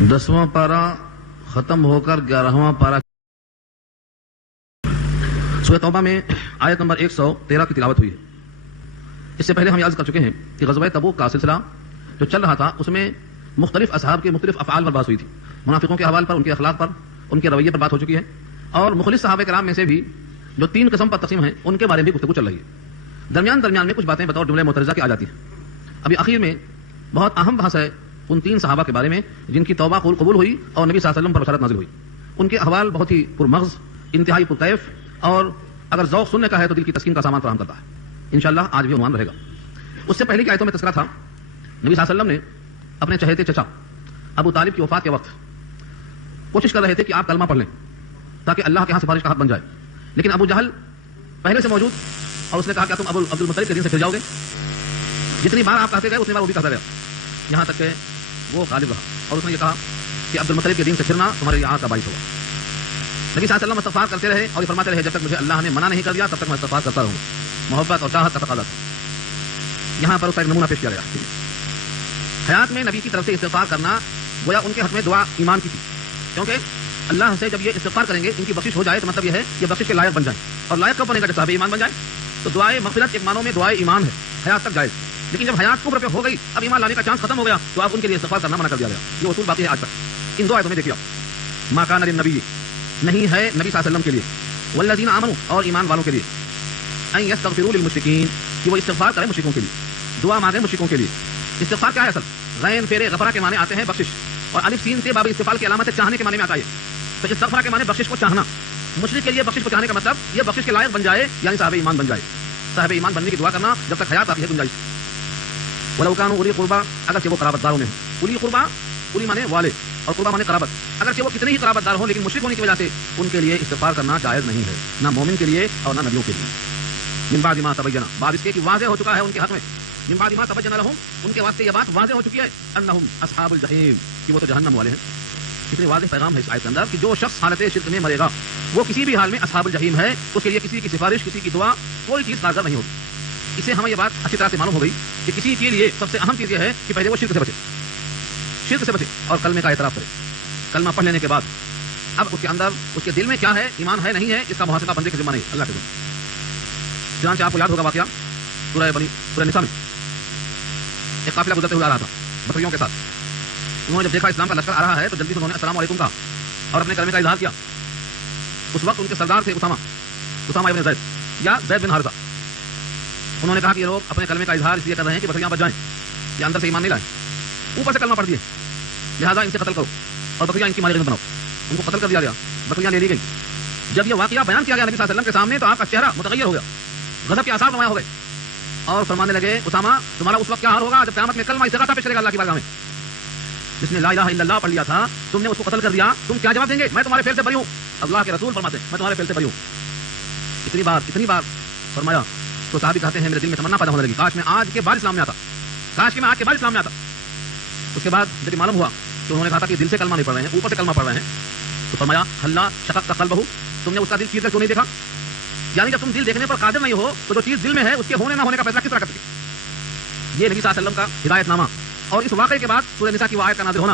10واں پارہ ختم ہو کر 11واں پارہ سورہ توبہ میں آیت نمبر 113 کی تلاوت ہوئی ہے۔ اس سے پہلے ہم یاد کر چکے ہیں کہ غزوہ تبوک کا سلسلہ جو چل رہا تھا اس میں مختلف اصحاب کے مختلف افعال پر بات ہوئی تھی، منافقوں کے احوال پر، ان کے اخلاق پر، ان کے رویے پر بات ہو چکی ہے، اور مخلص صحابہ کرام میں سے بھی جو 3 قسم پر تقسیم ہیں ان کے بارے میں گفتگو چل رہی ہے۔ درمیان میں کچھ باتیں بطور جملہ معترضہ کی آ جاتی ہیں۔ ابھی اخیر میں بہت اہم بحث ہے ان 3 صحابہ کے بارے میں جن کی توبہ قبول ہوئی اور نبی صلی اللہ علیہ وسلم پر بشارت نازل ہوئی۔ ان کے احوال بہت ہی پرمغز، انتہائی پرکیف، اور اگر ذوق سننے کا ہے تو دل کی تسکین کا سامان فراہم کرتا ہے۔ انشاءاللہ آج بھی عنوان رہے گا۔ اس سے پہلے کی آیتوں میں تذکرہ تھا نبی صلی اللہ علیہ وسلم نے اپنے چہیتے چچا ابو طالب کی وفات کے وقت کوشش کر رہے تھے کہ آپ کلمہ پڑھ لیں تاکہ اللہ کے ہاں سفارش کا حق بن جائے، لیکن ابو جہل پہلے سے موجود اور اس نے کہا کہ تم ابو عبد المطلب کے دین سے پھر جاؤ گے۔ جتنی بار آپ کہتے گئے اتنی بار وہ بھی کہتا رہا، یہاں تک کہ وہ غالب رہا اور اس نے یہ کہا کہ عبد المطلب کے دین سے پھرنا تمہارے یہاں کا باعث ہوگا۔ نبی صلی اللہ علیہ وسلم استغفار کرتے رہے اور یہ فرماتے رہے جب تک مجھے اللہ نے منع نہیں کر دیا تب تک میں استغفار کرتا رہوں گا۔ محبت اور چاہت کا تقاضا تھا۔ یہاں پر اس کا ایک نمونہ پیش کیا گیا۔ حیات میں نبی کی طرف سے استغفار کرنا گویا ان کے حق میں دعا ایمان کی تھی، کیونکہ اللہ سے جب یہ استغفار کریں گے ان کی بخشش ہو جائے تو مطلب یہ ہے کہ بخشش کے لائق بن جائیں، اور لائق کب بنے گا جب صاحب ایمان بن جائے۔ تو دعائے مغفرت ایک معنوں میں دعائے ایمان ہے، حیات تک جائز، لیکن جب حیات کفر پہ ہو گئی اب ایمان لانے کا چانس ختم ہو گیا تو آپ ان کے لیے استغفار کرنا منع کر دیا گیا۔ یہ اصول باقی ہے آج تک۔ ان 2 آیتوں میں دیکھیے آپ، ما کان للنبی، نہیں ہے نبی صلی اللہ علیہ وسلم کے لیے، والذین آمنوا، اور ایمان والوں کے لیے، ان یستغفروا للمشرکین، کہ وہ استغفار کریں مشرکوں کے لیے، دعا مانگیں مشرکوں کے لیے۔ استغفار کیا ہے اصل؟ غین فیرے غفرہ کے معنی آتے ہیں بخشش، اور الف سین سے باب استفعال کی علامت چاہنے کے معنی میں آتا ہے۔ تو استغفار کے معنی بخشش کو چاہنا، مشرک کے لیے بخشش کو چاہنے کا مطلب یہ بخشش کے لائق بن جائے، یعنی صاحب ایمان بن جائے۔ صاحب ایمان بننے کی دعا کرنا جب تک حیات آتی ہے گنجائش۔ ولو کانوا اولی قربا، اگرچہ وہ قرابت داروں میں ہوں، اولی قربا، اولی مانے والے اور قربا مانے قرابت، اگرچہ وہ کتنے ہی قرابت دار ہوں لیکن مشرک ہونے کی وجہ سے ان کے لیے استغفار کرنا جائز نہیں ہے، نہ مومن کے لیے اور نہ نبیوں کے لیے۔ من بعد ما تبین، بعد اس کے کہ واضح ہو چکا ہے ان کے حق میں، من بعد ما تبین لهم، ان کے واسطے یہ بات واضح ہو چکی ہے، انہم اصحاب الجحیم، کہ وہ تو جہنم والے ہیں۔ اتنی واضح پیغام ہے اس آیت کے اندر کہ جو شخص حالت شرک میں مرے گا وہ کسی بھی حال میں اصحاب الجحیم ہے، اس کے لیے کسی کی سفارش، کسی کی دعا، کوئی چیز کارگر نہیں ہوگی۔ اس سے ہمیں یہ بات اچھی طرح سے معلوم ہو گئی کہ کسی کے لیے سب سے اہم چیز یہ ہے کہ پہلے وہ شرک سے بچے، شرک سے بچے اور کلمے کا اعتراف کرے۔ کلمہ پڑھ لینے کے بعد اب اس کے اندر اس کے دل میں کیا ہے، ایمان ہے نہیں ہے، اس کا محاسبہ بندے کے ذمہ نہیں، اللہ کے ذمہ۔ چنانچہ آپ کو یاد ہوگا واقعہ سورہ نساء میں ایک قافلہ گزرتے ہوئے آ رہا تھا بکریوں کے ساتھ۔ انہوں نے جب دیکھا اسلام کا لشکر آ رہا ہے تو جلدی سے انہوں نے السلام علیکم کہا اور اپنے کلمے کا اظہار کیا۔ اس وقت ان کے سردار تھے اسامہ ابن زید یا زید بن حارثہ۔ انہوں نے کہا کہ یہ لوگ اپنے کلمے کا اظہار اس لیے کر رہے ہیں کہ بکریاں بچ جائیں، یہ اندر سے ایمان نہیں لائیں، اوپر سے کلمہ پڑھ دیے، لہٰذا ان سے قتل کرو اور بکریاں ان کی مالی غنیمت بناؤ۔ ان کو قتل کر دیا گیا، بکریاں لے لی گئی۔ جب یہ واقعہ بیان کیا گیا نبی صلی اللہ علیہ وسلم کے سامنے تو آپ کا چہرہ متغیر ہو گیا، غضب کے آثار نمایاں ہو گئے اور فرمانے لگے اسامہ تمہارا اس وقت کیا حال ہوگا جب قیامت میں کلمہ استغاثہ پیش کرے گا اللہ کی بارگاہ میں، جس نے لا الہ الا اللہ پڑھ لیا تھا، تم نے اس کو قتل کر دیا، تم کیا جواب دیں گے؟ میں تمہارے فعل سے بری ہوں، اللہ کے رسول فرماتے ہیں میں تمہارے فعل سے بری ہوں۔ اتنی بار فرمایا تو صحابی کہتے ہیں میرے دل میں تمنا پیدا ہونے لگی کاش میں آج کے بعد اسلام میں آتا، کاش کہ میں آج کے بعد اسلام میں آتا۔ اس کے بعد جب معلوم ہوا تو انہوں نے کہا تھا کہ دل سے کلمہ نہیں پڑھ رہے ہیں، اوپر سے کلمہ پڑھ رہے ہیں، تو فرمایا حلا شققت قلبہ، تم نے اس کا دل چیر کر کیوں نہیں دیکھا؟ یعنی جب تم دل دیکھنے پر قادر نہیں ہو تو جو چیز دل میں ہے اس کے ہونے نہ ہونے کا فیصلہ کس طرح کر سکتے؟ یہ نبی صلی اللہ علیہ وسلم کا ہدایت نامہ اور اس واقعے کے بعد سورہ نساء کی وہ آیت کا نازل ہونا،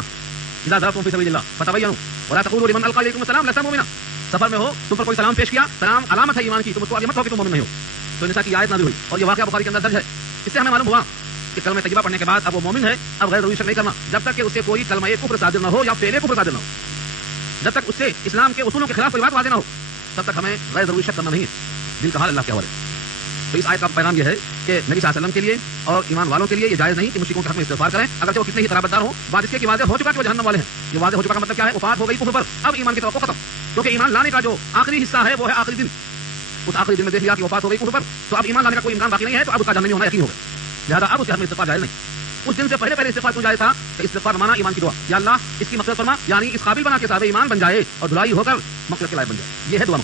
اذا ضربتم فی سبیل اللہ فتبینوا ولا تقولوا لمن القى الیکم السلام لست مؤمنا، سفر میں ہو تم پر کوئی سلام پیش کیا، سلام علامت ہے ایمان کی، تم اس کو آگے مت ہو کہ تم مومن نہیں ہو۔ تو نساء کی آیت نازل ہوئی اور یہ واقعہ بخاری کے اندر درج ہے۔ اس سے ہمیں معلوم ہوا کہ کلمہ طیبہ پڑھنے کے بعد اب وہ مومن ہے، اب غیر ضروری شک نہیں کرنا جب تک کہ اس سے کوئی کلمہ کفر صادر نہ ہو یا فعل کفر صادر نہ ہو، جب تک اس سے اسلام کے اصولوں کے خلاف کوئی بات واضح نہ ہو تب تک ہمیں غیر ضروری شک کرنا نہیں ہے، دل کا حال اللہ کے حوالے۔ تو اس آیت کا پیغام یہ ہے کہ نبی صلی اللہ علیہ وسلم کے لیے اور ایمان والوں کے لیے یہ جائز نہیں کہ مشرکوں کے حق میں استغفار کریں، اگرچہ وہ کتنے ہی قرابت دار ہوں، بعد اس کے کہ واضح ہو چکا کہ وہ جہنم والے ہیں۔ یہ واضح ہو چکا کا مطلب کیا ہے؟ وفات ہو گئی کفر پر، اب ایمان کی توقع ختم، کیونکہ ایمان لانے کا جو آخری حصہ ہے وہ ہے آخری دن۔ اس آخری دن میں دیکھ لیا کہ وفات ہو گئی کفر پر، تو اب ایمان لانے کا کوئی امکان باقی نہیں ہے، تو اب اس کا جنت میں ہونا یقین ہو گیا، لہٰذا اب اس کے حق میں استغفار جائز نہیں۔ اس دن سے پہلے استغفار کیوں جائز تھا؟ کہ استغفار مانا ایمان کی دعا، یا اللہ اس کی مغفرت فرما، یعنی اس قابل بنا کہ صاحب ایمان بن جائے اور دھلائی ہو کر مغفرت کے لائق بن جائے، یہ ہے دعا۔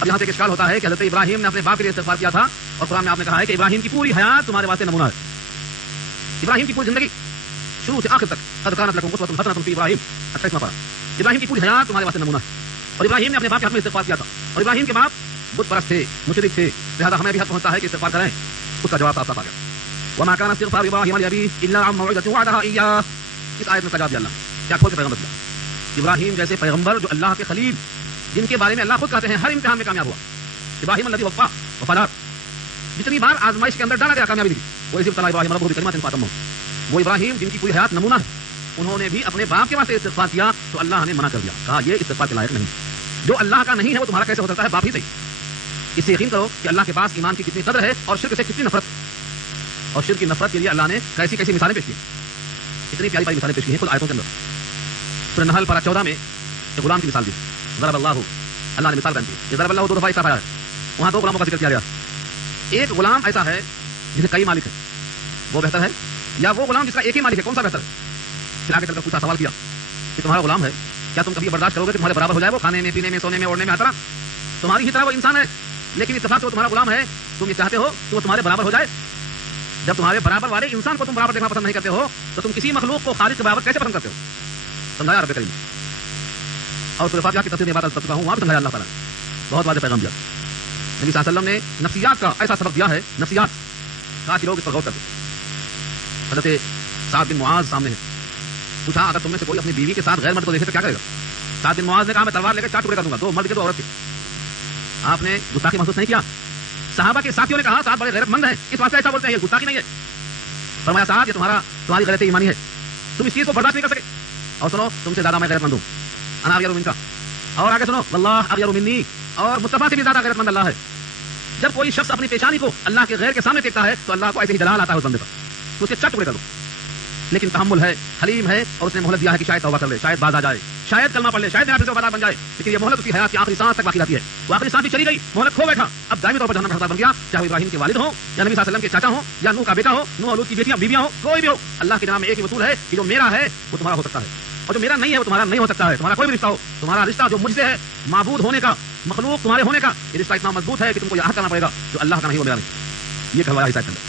اب یہاں سے ایک اشکال ہوتا ہے کہ حضرت ابراہیم نے اپنے باپ کے لیے استغفار کیا تھا اور قرآن میں آپ نے کہا ہے کہ ابراہیم کی پوری حیات تمہارے واسطے نمونہ ہے، ابراہیم کی پوری زندگی شروع سے آخر تک قد کانت لکم اسوۃ حسنۃ فی ابراہیم، 28واں پارہ، ابراہیم کی پوری حیات تمہارے واسطے نمونہ ہے۔ اور ابراہیم نے اپنے باپ کے حق میں استغفار کیا تھا، اور ابراہیم کے باپ بت پرست تھے، مشرک تھے، لہٰذا ہمیں بھی حق پہنچتا ہے کہ استغفار کریں۔ اس کا جواب صاف آ گیا، وما كان استغفار ابراہیم لابیہ الا عن موعدۃ وعدها اياه، اس آیت میں جواب دیا اللہ کیا کھول کے پیغام دیا. ابراہیم جیسے پیغمبر جو اللہ کے خلیل، جن کے بارے میں اللہ خود کہتے ہیں ہر امتحان میں کامیاب ہوا. ابراہیم الذی وفا وفادار، جتنی بار آزمائش کے اندر ڈالا گیا کامیابی دی. وہ اسی طرح ابراہیم ربہ بکلمات فاتمہ، وہ ابراہیم جن کی پوری حیات نمونہ ہے، انہوں نے بھی اپنے باپ کے واسطے استغفار کیا تو اللہ نے منع کر دیا، کہا یہ استغفار کے لائق نہیں. جو اللہ کا نہیں ہے وہ تمہارا کیسے ہو سکتا ہے؟ باپ ہی صحیح. اس سے یقین کرو کہ اللہ کے پاس ایمان کی کتنی قدر ہے اور شرک سے کتنی نفرت. اور شرک کی نفرت کے لیے اللہ نے کیسی کیسی مثالیں پیش کی، اتنی پیاری پیاری مثالیں پیش کی ہیں خود آیتوں کے اندر. سورہ نحل پارہ 14 میں ایک غلام کی مثال دی. ضرب اللہ نے مثال بیان کی. ضرب اللہ دو دفعہ استعمال ہے، وہاں دو غلاموں کا ذکر کیا گیا. ایک غلام ایسا ہے جسے کئی مالک ہیں، وہ بہتر ہے، یا وہ غلام جس کا ایک ہی مالک ہے، کون سا بہتر ہے؟ پھر آگے چل کر پوچھا، سوال کیا کہ تمہارا غلام ہے، کیا تم کبھی برداشت کرو گے کہ تمہارے برابر ہو جائے وہ کھانے میں، پینے میں، سونے میں، اوڑھنے میں، ہر طرح تمہاری ہی طرح وہ انسان ہے، لیکن اتفاق سے وہ تمہارا غلام ہے. تم یہ چاہتے ہو کہ وہ تمہارے برابر ہو جائے؟ جب تمہارے برابر والے انسان کو تم برابر دیکھنا پسند نہیں کرتے ہو تو تم کسی مخلوق کو خالق کے برابر کیسے پسند کرتے ہو؟ سمجھایا رب کریم. اور سورہ فاتحہ کی تفسیر میں بات کر چکا ہوں، وہاں بھی سمجھایا اللہ تعالیٰ نے بہت واضح پیغام دیا. نبی صلی اللہ علیہ وسلم نے نفسیات کا ایسا سبق دیا ہے، نفسیات تاکہ لوگ اس پر غور کرتے. حضرت سعد بن معاذ سامنے ہے، پوچھا اگر تم میں سے کوئی اپنی بیوی کے ساتھ غیر مرد کو دیکھے تو کیا کرے گا؟ سعد بن معاذ نے کہا میں تلوار لے کر 4 ٹکڑے کر دوں گا، 2 مرد کے 2 عورت کے. آپ نے گستاخی محسوس نہیں کیا؟ صحابہ کے ساتھیوں نے کہا سعد بڑے غیرت مند ہیں، اس واسطے ایسا بولتے ہیں، یہ گستاخی نہیں ہے. فرمایا سعد یہ تمہاری غیرت ایمانی ہے، تم اس چیز کو برداشت نہیں کر سکے. اور سنو تم سے زیادہ میں غیرت مند ہوں، انا اغیر منک. اور آگے سنو واللہ اغیر منی، اور مصطفیٰ سے بھی زیادہ غیرت مند اللہ ہے. جب کوئی شخص اپنی پیشانی کو اللہ کے غیر کے سامنے دیکھتا ہے تو اللہ کو ایسے ہی جلال آتا ہے اس بندے پر، تو اسے 4 ٹکڑے کر دو. لیکن تحمل ہے، حلیم ہے، اور اس نے مہلت دیا ہے کہ شاید توبہ کر لے، شاید باز آ جائے، شاید کلمہ پڑھ لے، شاید پھر سے وفادار بن جائے. لیکن یہ مہلت اس کی حیات کی آخری سانس تک باقی رہتی ہے. وہ آخری سانس بھی چلی گئی، مہلت کھو بیٹھا، اب دائمی طور پر جہنم کا حقدار بن گیا، چاہے وہ ابراہیم کے والد ہوں یا نبی صلی اللہ علیہ وسلم کے چاچا ہوں یا نوح کا بیٹا ہو، نوح اور لوط کی بیویاں ہو، کوئی بھی ہو. اللہ کے نام میں ایک ہی اصول ہے کہ جو میرا ہے وہ تمہارا ہو سکتا ہے، اور جو میرا نہیں ہے وہ تمہارا نہیں ہو سکتا ہے. تمہارا کوئی بھی رشتہ ہو، تمہارا رشتہ جو مجھ سے ہے، معبود ہونے کا، مخلوق تمہارے ہونے کا، یہ رشتہ اتنا مضبوط ہے کہ تم کو یہ عہد کرنا پڑے گا جو اللہ کا نہیں وہ میرا نہیں. یہ کہوایا حساب کرنا.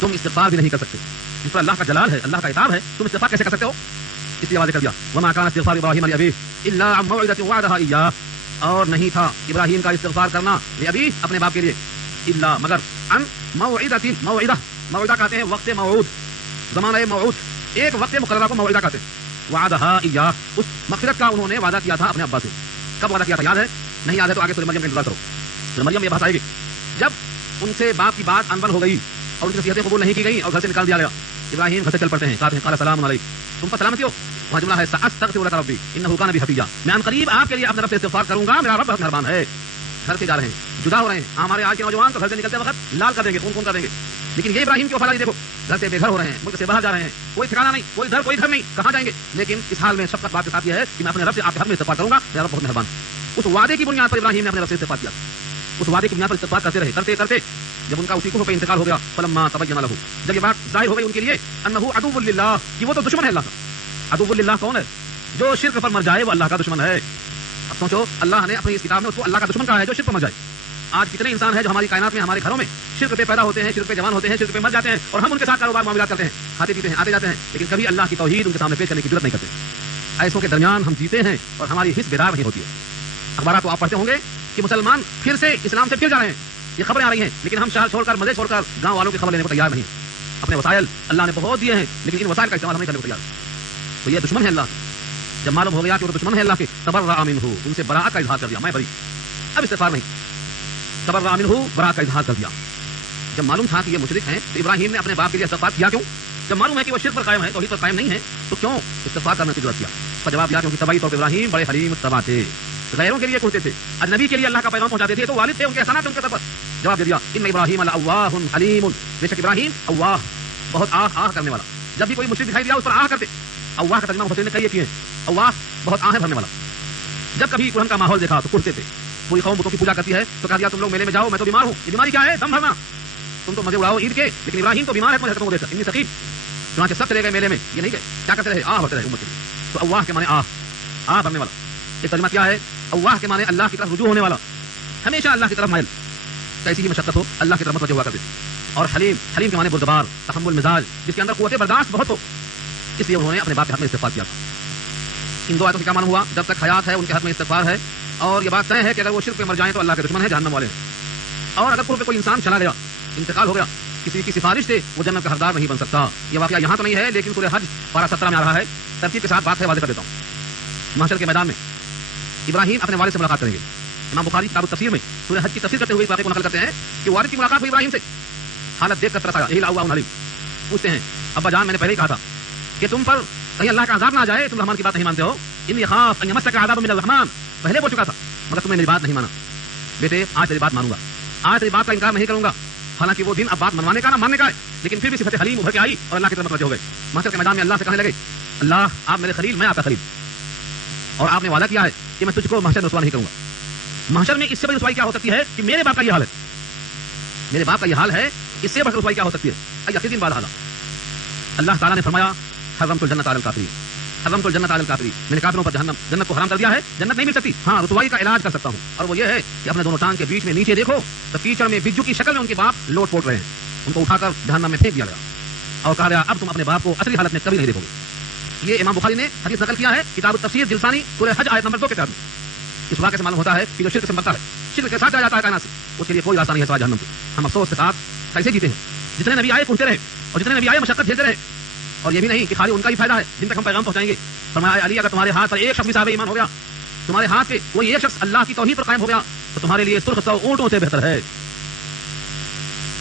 تم استغفار بھی نہیں کر سکتے، جس پر اللہ کا جلال ہے، اللہ کا عتاب ہے، تم استغفار کیسے کر سکتے ہو؟ اس لیے واضح کر دیا وما كان استغفار ابراہیم لابیہ الا عن موعدۃ وعدها ایاه، اور نہیں تھا ابراہیم کا استغفار کرنا لابیہ اپنے باپ کے لیے، الا مگر عن موعدۃ، موعدہ کہتے ہیں وقت موعود، زمانہ موعود، ایک وقت مقررہ کو موعدہ کہتے ہیں. وعدها ایاه، اس مغفرت کا انہوں نے وعدہ کیا تھا اپنے ابا سے. کب وعدہ کیا تھا یاد ہے؟ نہیں یاد ہے تو آگے سورہ مریم کا انتظار کرو. سورہ مریم یہ بات آئے گی جب ان سے باپ کی بات انبن ہو گئی اور ان کی نصیحتیں قبول نہیں کی گئی اور گھر سے نکال دیا گیا. ابراہیم گھر سے چل پڑتے ہیں، کہتے ہیں قال سلام علیکم، تم پر سلامتی ہو. وہاں جملہ ہے سأستغفر لك ربی انه كان بی حفیظ، میں ان قریب آپ کے لیے اپنے رب سے استغفار کروں گا، میرا رب بہت مہربان ہے. گھر سے جا رہے ہیں، جدا ہو رہے ہیں. ہمارے آج کے نوجوان تو گھر سے نکلتے وقت لال کر دیں گے، کون کر دیں گے، لیکن یہ ابراہیم کی وفاداری دیکھو، گھر سے بے گھر ہو رہے ہیں، ملک سے باہر جا رہے ہیں، کوئی ٹھکانا نہیں، کوئی گھر نہیں، کہاں جائیں گے. لیکن اس حال میں شفقت بات کے ساتھ یہ ہے کہ میں اپنے رب سے آپ کے حق میں استغفار کروں گا، میرا رب بہت مہربان. اس وعدے کی بنیاد پر ابراہیم نے اپنے رب سے استغفار کیا، اس وعدے کی بنیاد پر استغفار کرتے رہے، کرتے کرتے جب ان کا اسی کو پہ انتقال ہو گیا، فلما تبین له، جب یہ بات ظاہر ہو گئی ان کے لیے، انه عدو للہ، کہ وہ تو دشمن ہے اللہ کا. عدو للہ کون ہے؟ جو شرک پر مر جائے وہ اللہ کا دشمن ہے. اب سوچو اللہ نے اپنی اس کتاب میں اس کو اللہ کا دشمن کہا ہے جو شرک پر مر جائے. آج کتنے انسان ہیں جو ہماری کائنات میں، ہمارے گھروں میں شرک پہ پیدا ہوتے ہیں، شرک پہ جوان ہوتے ہیں، شرک پہ مر جاتے ہیں، اور ہم ان کے ساتھ کاروبار معاملات کرتے ہیں، کھاتے پیتے ہیں، آتے جاتے ہیں، لیکن کبھی اللہ کی توحید ان کے سامنے پیش کرنے کی ضرورت نہیں کرتے. ایسوں کے درمیان ہم جیتے ہیں اور ہماری حس بیدار نہیں ہوتی ہے. اخبارات تو آپ پڑھتے ہوں گے کہ مسلمان پھر سے اسلام سے پھر جا رہے ہیں، یہ خبریں آ رہی ہیں، لیکن ہم شہر چھوڑ کر، مزے چھوڑ کر گاؤں والوں کی خبر لینے کو تیار نہیں. اپنے وسائل اللہ نے بہت دیے ہیں، لیکن ان وسائل کا استعمال ہم نہیں کرنے کو تیار. تو یہ دشمن ہے اللہ. جب معلوم ہو گیا کہ وہ دشمن ہے اللہ کے، تبرأ منہ، ان سے براءت کا اظہار کر دیا، میں بری، اب استغفار نہیں، تبرأ منہ، براءت کا اظہار کر دیا. جب معلوم تھا کہ یہ مشرک ہیں تو ابراہیم نے اپنے باپ کے لیے استغفار کیا کیوں؟ جب معلوم ہے کہ وہ شرک پر قائم ہے، توحید پر قائم نہیں ہے، تو کیوں استغفار کرنے کی ضرورت کیا؟ اس کا جواب دیا کیونکہ طبعی طور پر ابراہیم بڑے حلیم متبع تھے، غیروں کے لیے کھلتے تھے، اجنبی کے لیے اللہ کا پیغام پہنچاتے تھے، تو والد تھے، ان کے احسانات ان کے سر پر. جواب دے دیا ان ابراہیم لأواہ حلیم، بے شک ابراہیم اواہ، بہت آہ کرنے والا. جب بھی کوئی مشرک دکھائی دیا اس پر آہ کرتے. اواہ کا ترجمہ مفسرین نے کئی کیے ہیں، اواہ بہت آہ بھرنے والا. جب کبھی قرآن کا ماحول دیکھا تو کھڑتے تھے. پوری قوم بتوں کی پوجا کرتی ہے تو کہا دیا تم لوگ میلے میں جاؤ، میں تو بیمار ہوں. یہ بیماری کیا ہے؟ دم بھرنا. تم تو مزے اڑاؤ عید کے، لیکن ابراہیم تو بیمار ہے تمہارے حرکتوں کو دیکھ کر، اتنی ثقیل. چنانچہ سب چلے گئے میلے میں، یہ نہیں کہ کیا کرتے رہے، آہ بھرتے رہے امت کے لیے. تو اواہ کے معنی آہ بھرنے والا. ایک ترجمہ کیا ہے؟ اواہ کے معنی اللہ کی طرف رجوع ہونے والا، ہمیشہ اللہ کی طرف مائل، کیسی ہی مشقت ہو اللہ کی طرف متوجہ ہوا کرتے. اور حلیم کے معنی بردبار، تحمل مزاج، جس کے اندر قوت برداشت بہت ہو. اس لیے انہوں نے اپنے باپ کے حق میں استغفار کیا تھا. ان دو آیتوں سے کیا معلوم ہوا؟ جب تک حیات ہے ان کے حق میں استغفار ہے، اور یہ بات طے ہے کہ اگر وہ شرک پہ مر جائیں تو اللہ کے دشمن ہے، جہنم والے ہیں. اور اگر قرب پہ کوئی انسان چلا گیا، انتقال ہو گیا، کسی کی سفارش سے وہ جنت کا حقدار نہیں بن سکتا. یہ واقعہ یہاں تو نہیں ہے لیکن سورہ حج پارہ 17 میں آ رہا ہے. ترتیب کے ساتھ بات ہے واضح کر دیتا ہوں. محشر کے میدان میں ابراہیم اپنے والد سے ملاقات کریں گے. امام بخاری کتاب التفسیر میں سورہ حج کی تفسیر کرتے ہوئے اس واقعے کو نقل کرتے ہیں کہ والد کی ملاقات ہوئی ابراہیم سے. حالت دیکھ کر ترس آیا. پوچھتے ہیں ابا جان میں نے پہلے ہی کہا تھا کہ تم پر کہیں اللہ کا عذاب نہ آ جائے, تم رحمان کی بات نہیں مانتے ہو. انی اخاف ان یمسک عذاب من الرحمن, پہلے بول چکا تھا مگر تم نے میری بات نہیں مانا. بیٹے آج تیری بات مانوں گا, آج تیری بات کا انکار نہیں کروں گا. حالانکہ وہ دن اب بات منوانے کا نہ ماننے کا ہے, لیکن پھر بھی صفت حلیم ابھر کے آئی اور اللہ کی طرف متوجہ ہو گئے. محشر کے میدان میں اللہ سے کہنے لگے اللہ آپ میرے خلیل, میں آپ کا خلیل, اور آپ نے وعدہ کیا ہے کہ میں تجھ کو محشر میں رسوا نہیں کروں گا. محشر میں اس سے بڑی رسوائی کیا ہو سکتی ہے کہ میرے باپ کا یہ حال ہے, میرے باپ کا یہ حال ہے, اس سے بڑی رسوائی کیا ہو سکتی ہے. یقین دن بعد حالہ اللہ تعالیٰ نے فرمایا حرمت الجنت علی الکافرین, حرمت الجنت علی الکافرین, میں نے کافروں پر جنت کو حرام کر دیا ہے. جنت نہیں مل سکتی, ہاں رسوائی کا علاج کر سکتا ہوں, اور وہ یہ ہے کہ اپنے دونوں ٹانگ کے بیچ میں نیچے دیکھو تو کیچڑ میں بجو کی شکل میں ان کے باپ لوٹ پوٹ رہے ہیں. ان کو اٹھا کر جہنم میں پھینک دیا گیا اور کہا گیا اب تم اپنے باپ کو اصلی حالت میں کبھی نہیں دیکھو گے. یہ امام بخاری نے حدیث نقل کیا ہے کتاب التفسیر جلسانی سورہ حج آیت نمبر 2 کے تحت. اس واقعے سے معلوم ہوتا ہے کہ جو شرک سے مرتا ہے, شرک کے ساتھ جاتا ہے کائنات سے, اس کے لیے کوئی راستہ نہیں ہے سوائے جہنم سے. ہم افسوس کے ساتھ کیسے جیتے ہیں, جتنے نبی آئے پہنچتے رہے اور جتنے نبی آئے مشقت جھیلتے رہے, اور یہ بھی نہیں کہ خالی ان کا ہی فائدہ ہے جن تک ہم پیغام پہنچائیں گے. فرمایا علی اگر تمہارے ہاتھ پر ایک شخص بھی صاحب ایمان ہو گیا, تمہارے ہاتھ پہ کوئی ایک شخص اللہ کی توحید پر قائم ہو گیا تو تمہارے لیے سرخ 100 اونٹوں سے بہتر ہے.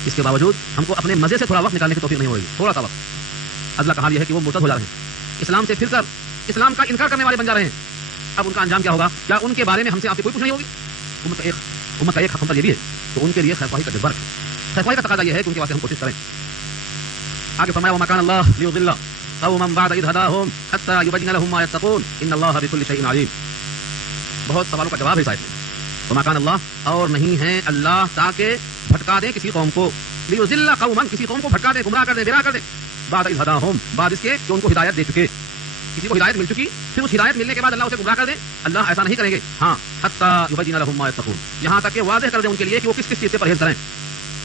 اس کے باوجود ہم کو اپنے مزے سے تھوڑا وقت نکالنے کی توفیق نہیں ہو رہی, تھوڑا سا وقت. اللہ کا حال یہ ہے کہ وہ مرتد ہو جا رہے ہیں, اسلام سے پھر کر اسلام کا انکار کرنے والے بن جا رہے ہیں. اب ان کا انجام کیا ہوگا؟ کیا ان کے بارے میں ہم سے آپ سے کوئی پوچھ نہیں ہوگی؟ امت کا ایک حق ہم پر یہ بھی ہے تو ان کے لیے خیرخواہی کا جذبہ رکھیں. خیرخواہی کا تقاضا یہ ہے کہ ان کے واسطے ہم کوشش کریں. آگے فرمایا وما كان الله ليضل قوما بعد إذ هداهم حتى يبين لهم ما يتقون إن الله بكل شيء عليم. بہت سوالوں کا جواب ہے شاید. وما كان الله, اور نہیں ہے اللہ تاکہ بھٹکا دے کسی قوم کو, ليضل قوما, کسی قوم کو بھٹکا دے, گمراہ کر دے, بیراہ کر دے, بعد إذ هداهم, بعد اس کے جو ان کو ہدایت دے چکے. کسی کو ہدایت مل چکی, پھر اس ہدایت ملنے کے بعد اللہ اسے گمراہ کر دے, اللہ ایسا نہیں کریں گے. ہاں حتى يبين لهم ما يتقون, یہاں تک کہ واضح کر دے ان کے لیے کہ وہ کس کس چیز سے پرہیز کریں,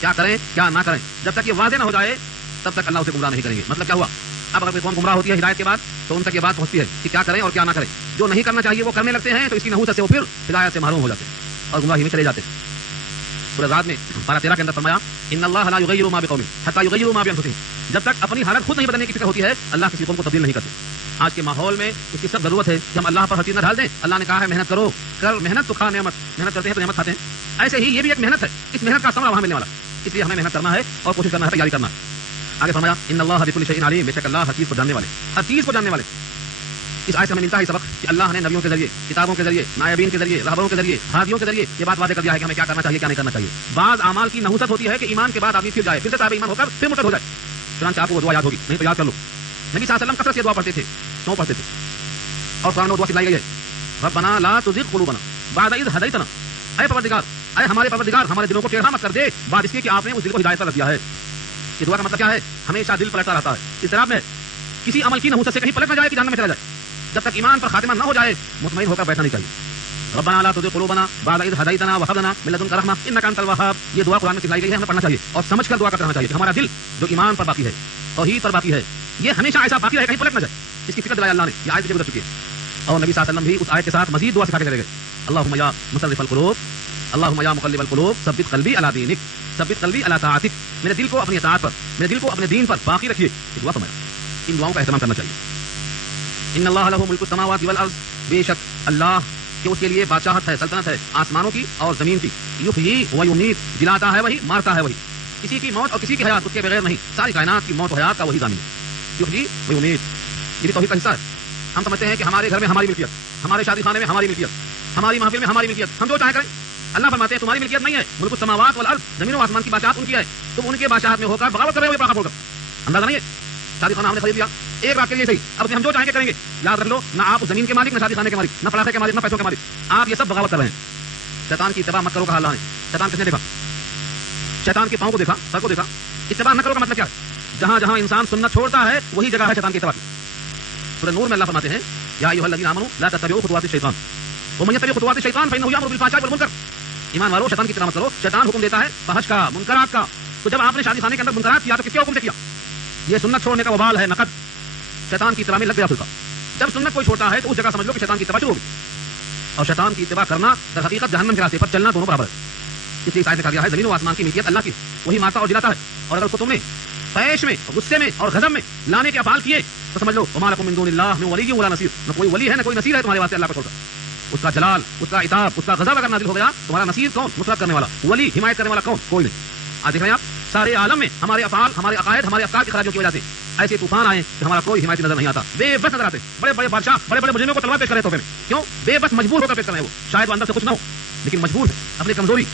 کیا کریں کیا نہ کریں. جب تک یہ واضح نہ ہو جائے تب تک اللہ اسے گمراہ نہیں کریں گے. مطلب کیا ہوا؟ اب اگر کوئی قوم گمراہ ہوتی ہے ہدایت کے بعد تو ان تک یہ بات پہنچتی ہے کہ کیا کریں اور کیا نہ کریں. جو نہیں کرنا چاہیے وہ کرنے لگتے ہیں تو اس کی نحوست سے وہ پھر ہدایت سے محروم ہو جاتے ہیں اور گمراہی میں چلے جاتے ہیں. سورہ ذات میں پارہ 13 کے اندر فرمایا ان اللہ لا یغیر ما بقوم حتى یغیروا ما بانفسهم, جب تک اپنی حالت خود نہیں بدلنے کی فکر ہوتی ہے اللہ کسی قوم کو تبدیل نہیں کرتے. آج کے ماحول میں اس کی سخت ضرورت ہے کہ ہم اللہ پر ہر چیز نہ ڈال دیں. اللہ نے کہا ہے محنت کرو, کر محنت تو کھا نعمت, محنت کرتے ہیں تو نعمت کھاتے ہیں. ایسے ہی یہ بھی ایک محنت ہے, اس محنت کا ثمرہ وہاں ملنے والا, اس لیے ہمیں محنت کرنا ہے اور کوشش کرنا ہے, تیاری کرنا ہے. آگے فرمایا ان اللہ بكل شيء علیم, بے شک اللہ ہر چیز کو جاننے والے, ہر چیز کو جاننے والے. اس آیت سے ہمیں ملتا ہے سبق کہ اللہ نے نبیوں کے ذریعے, کتابوں کے ذریعے, نائبین کے ذریعے, رہبروں کے ذریعے, ہادیوں کے ذریعے یہ بات واضح کر دیا ہے کہ ہمیں کیا کرنا چاہیے کیا نہیں کرنا چاہیے. بعض اعمال کی نحوست ہوتی ہے کہ ایمان کے بعد آدمی پھر جائے, پھر سے صاحب ایمان ہو کر پھر مرتد ہو جائے. چنانچہ آپ کو وہ دعا یاد ہوگی, نہیں تو یاد کر لو. نبی صلی اللہ علیہ وسلم کثرت سے دعا پڑھتے تھے, کیوں پڑھتے تھے؟ اور قرآن میں دعا سکھلائی گئی ہے ربنا لا تزغ قلوبنا بعد إذ هديتنا, اے پروردگار, اے ہمارے پروردگار ہمارے دلوں کو ٹیڑھا مت کر دے بعد اس کے کہ آپ نے اس دل کو ہدایت پر رکھ دیا ہے. یہ دعا کا مطلب کیا ہے؟ ہمیشہ دل پلٹتا رہتا ہے, اضطراب میں کسی عمل کی نحوست سے کہیں پلٹ نہ جائے کہ جہنم میں چلا جائے. جب تک ایمان پر خاتمہ نہ ہو جائے مطمئن ہو کر بیٹھنا نہیں چاہیے. ربنا لا تزغ قلوبنا بعد إذ هديتنا وهب لنا من لدنك رحمة إنك أنت الوهاب. یہ دعا قرآن میں سکھلائی گئی ہے, ہمیں پڑھنا چاہیے اور سمجھ کر دعا کرنا چاہیے کہ ہمارا دل جو ایمان پر باقی ہے, توحید پر باقی ہے, یہ ہمیشہ ایسا باقی رہے, کہیں پلٹ نہ جائے. اس کی فکر دلائی اللہ نے, یہ آیت سے گزر چکی ہے. اور نبی صلی اللہ علیہ وسلم بھی اس آیت کے ساتھ مزید دعا سکھا کے چلے گئے. اللهم یا مصرف القلوب, اللهم یا مقلب القلوب ثبت قلبی علی دینک, ثبت قلبی علی طاعتک, میرے دل کو اپنی اطاعت پر, میرے دل کو اپنے دین پر باقی رکھیے. یہ دعا فرمایا, ان دعاؤں کا اہتمام کرنا چاہیے. ان اللہ له ملک السماوات والارض, بے شک اللہ کہ اس کے لیے بادشاہت ہے, سلطنت ہے آسمانوں کی اور زمین کی. یحیی و یمیت, جلاتا ہے وہی, مارتا ہے وہی, کسی کی موت اور کسی کی حیات اس کے بغیر نہیں, ساری کائنات کی موت و حیات کا وہی ضامن ہے. یحیی و یمیت, یہ بھی توحید کا حصہ ہے. ہم سمجھتے ہیں کہ ہمارے گھر میں ہماری ملکیت, ہمارے شادی خانے میں ہماری ملکیت, ہماری محفل میں ہماری ملکیت, ہم جو چاہیں کریں. اللہ فرماتے ہیں تمہاری ملکیت نہیں ہے, ملک السماوات والارض, زمین و آسمان کی بادشاہت ان کی ہے, تم ان کے بادشاہت میں ہو کر بغاوت کر رہے ہو. پڑھا پڑھ کر اندازہ نہیں ہے, شادی خانہ ہم نے خرید لیا ایک رات کے لیے صحیح, اب ہم جو چاہیں گے کریں گے. یاد رکھ لو, نہ آپ زمین کے مالک, نہ شادی خانے کے مالک, نہ پڑھاتے کے مالک, نہ پیسوں کے مالک, آپ یہ سب بغاوت کر رہے ہیں. شیطان کی اتباع مت کرو کہا اللہ نے. شیطان کس نے دیکھا؟ شیطان کے پاؤں کو دیکھا, سر کو دیکھا. اتباع نہ کرو کا مطلب کیا ہے؟ جہاں جہاں انسان سنت چھوڑتا ہے وہی جگہ ہے شیطان کی اتباع کی. سورہ نور میں اللہ فرماتے ہیں یا ایھا الذین آمنوا لا تتبعوا خطوات الشیطان ومن یتبع خطوات الشیطان فانہ یأمر بالفحشاء والمنکر. ایمان والو, شیطان کی اتباع مت کرو. شیطان حکم دیتا ہے فحش کا, منکرات کا. تو جب آپ نے شادی خانے کے اندر منکرات کیا تو کس کے حکم سے کیا؟ یہ سنت چھوڑنے کا وبال ہے, نقد. شیطان کی اتباع میں لگ گیا پھر. جب سنت کوئی چھوڑتا ہے تو اس جگہ سمجھ لو کہ شیطان کی اتباع شروع ہو گئی. اور شیطان کی اتباع کرنا در حقیقت جہنم کے راستے پر چلنا دونوں برابر ہے. اس لیے آیت میں کہا گیا ہے زمین و آسمان کی ملکیت اللہ کی, وہی مارتا اور جلاتا ہے. اور اگر اس کو تم نے پیش میں اور غصے میں اور غضب میں لانے کے افعال کیے تو سمجھ لو وما لکم من دون اللہ من ولی ولا نصیر، نہ کوئی ولی ہے نہ کوئی نصیر ہے تمہارے واسطے اللہ کو چھوڑ کر. اس کا جلال، اس کا عتاب، اس کا غضب اگر نازل ہو گیا، تمہارا نصیر کون؟ نصرت کرنے والا، ولی حمایت کرنے والا کون؟ کوئی نہیں. آج دیکھ رہے ہیں آپ سارے عالم میں ہمارے افعال، ہمارے عقائد، ہمارے افکار کی خرابیوں کی وجہ سے ایسے طوفان آئے کہ ہمارا کوئی حمایتی نظر نہیں آتا. بے بس نظر آتے، بڑے بڑے بادشاہ بڑے بڑے مجرموں کو تلوار پیش کرے تحفے میں. کیوں؟ بے بس مجبور ہو کر پیش کریں. وہ شاید وہ اندر سے کچھ نہ ہو لیکن مجبور ہے اپنی کمزوری